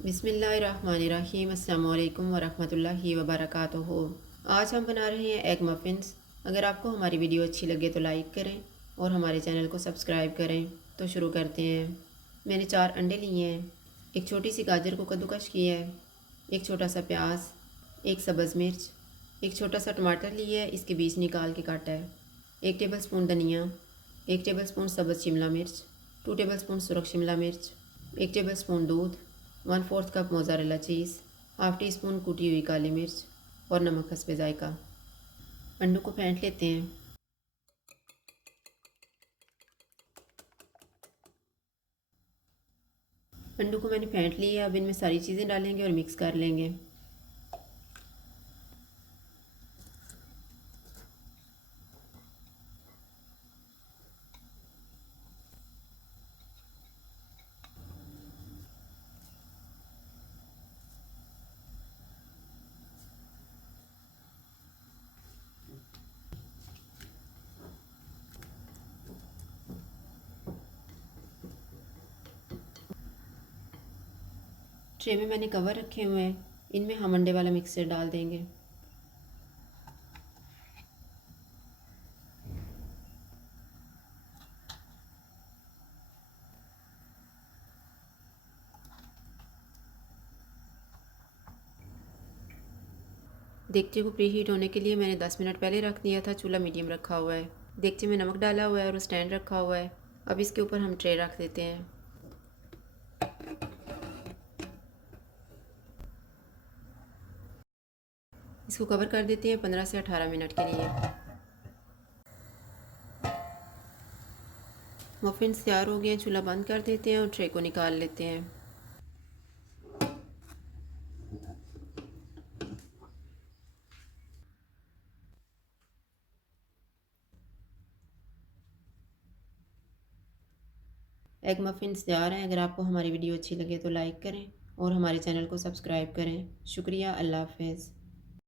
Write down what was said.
बिस्मिल्लाहिर्रहमानिर्रहीम। अस्सलाम वालेकुम वरहमतुल्लाहि वबरकातुहू। आज हम बना रहे हैं एग मफ़िन्स। अगर आपको हमारी वीडियो अच्छी लगे तो लाइक करें और हमारे चैनल को सब्सक्राइब करें। तो शुरू करते हैं। मैंने 4 अंडे लिए हैं, एक छोटी सी गाजर को कद्दूकश किया है, एक छोटा सा प्याज, एक सब्ज़ मिर्च, एक छोटा सा टमाटर लिया है, इसके बीज निकाल के काटा है, 1 टेबलस्पून धनिया, 1 टेबलस्पून सब्ज़ शिमला मिर्च, 2 टेबलस्पून सुरख शिमला मिर्च, 1 टेबलस्पून दूध, 1/4 cup mozzarella cheese, half tea spoon कुटी हुई काली मिर्च और नमक हस्बे ज़ायक़ा। अंडों को फेंट लेते हैं। अंडों को मैंने फेंट लिया। अब इनमें सारी चीज़ें डालेंगे और मिक्स कर लेंगे। ट्रे में मैंने कवर रखे हुए हैं, इनमें हम अंडे वाला मिक्सचर डाल देंगे। देगचे को प्री हीट होने के लिए मैंने 10 मिनट पहले रख दिया था। चूल्हा मीडियम रखा हुआ है। देगचे में नमक डाला हुआ है और स्टैंड रखा हुआ है। अब इसके ऊपर हम ट्रे रख देते हैं। इसको कवर कर देते हैं 15 से 18 मिनट के लिए। मफ़िन्स तैयार हो गए हैं। चूल्हा बंद कर देते हैं और ट्रे को निकाल लेते हैं। एग मफ़िन्स तैयार हैं। अगर आपको हमारी वीडियो अच्छी लगे तो लाइक करें और हमारे चैनल को सब्सक्राइब करें। शुक्रिया। अल्लाह हाफ़िज़।